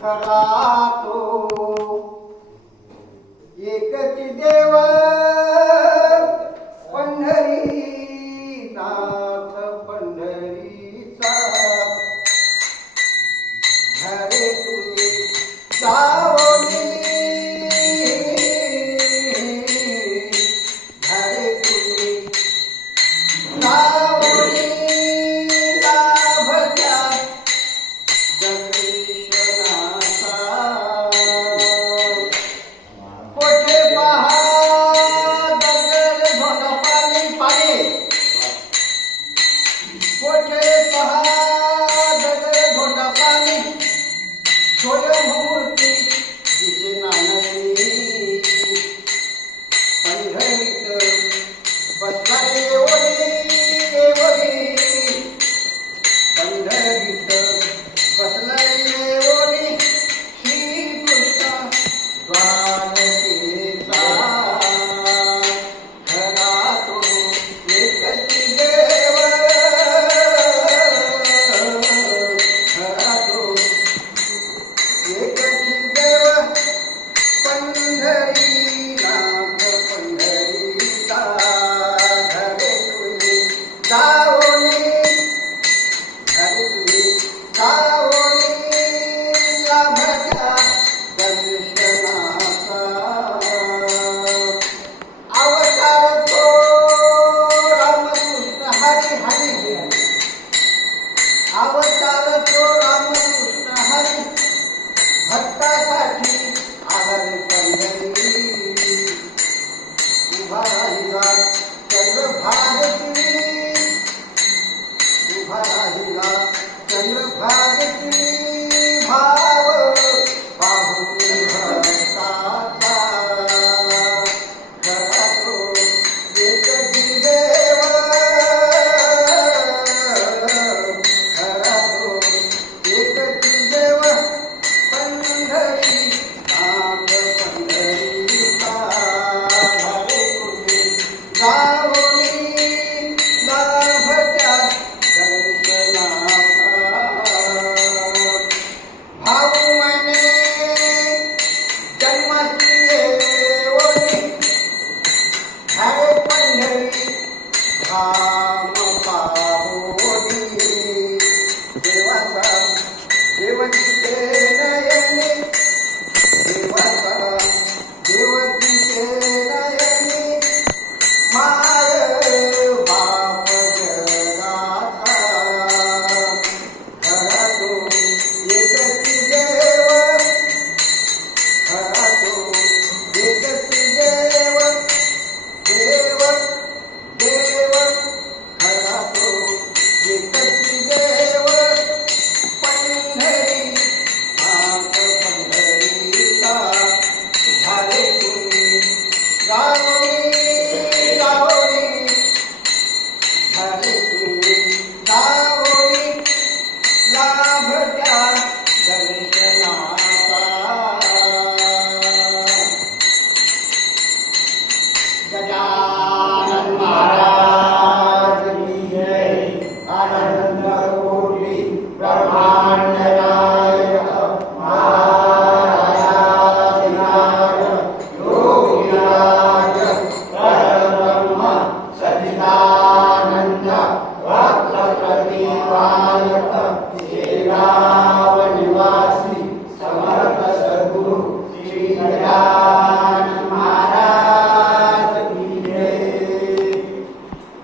खरा तो एकच देव पंढरीनाथ पंढरीचा घरे तुम्ही जावोनी घरे तुम्ही जावोनी लाभत्या जगदीश्वराचा कोठे पहा दगड घोट पाणी पाणी कोठे पहा दगड घोट पाणी स्वयंमूर्ती दिसे नाही पंढरीत बसलाय देवरी पंढरीत बसलाय देवरी श्रीकृष्ण द्वारकेचा खरा तो एकच देव खरा तो एकच देव पंढरीनाथ पंढरीचा घरे तुम्ही जावोनी घरे तुम्ही जावोनी लाभत्या दर्शनाचा अवतार तो रामकृष्ण हरी हरी अवतार तो रामकृष्ण हरी भक्तासाठी आधारे पंढरी उभा राहिला चंद्रभागती उभा राहिला चंद्रभागती भाव पाहून भक्ताचा खरा तो एकच देव खरा तो एकच देव पंढरीनाथ पंढरीचा घरे तुम्ही जावोनी लाभत्या दर्शनाचा भाऊ म्हणे जन्माची येवोनी घरे पंढरी धाम पाहोनी देवाचा देवकीचे नयनी देवाचा देवकीचे नयनी माय बाप जगाचा खरा तो एकच देव खरा तो एकच देव देव देव खरा तो एकच देव पंढरीनाथ पंढरीचा घरे तुम्ही जावोनी जावोनी घरे तुम्ही जावोनी लाभत्या दर्शनाचा गजानन महाराज की जय. आनंद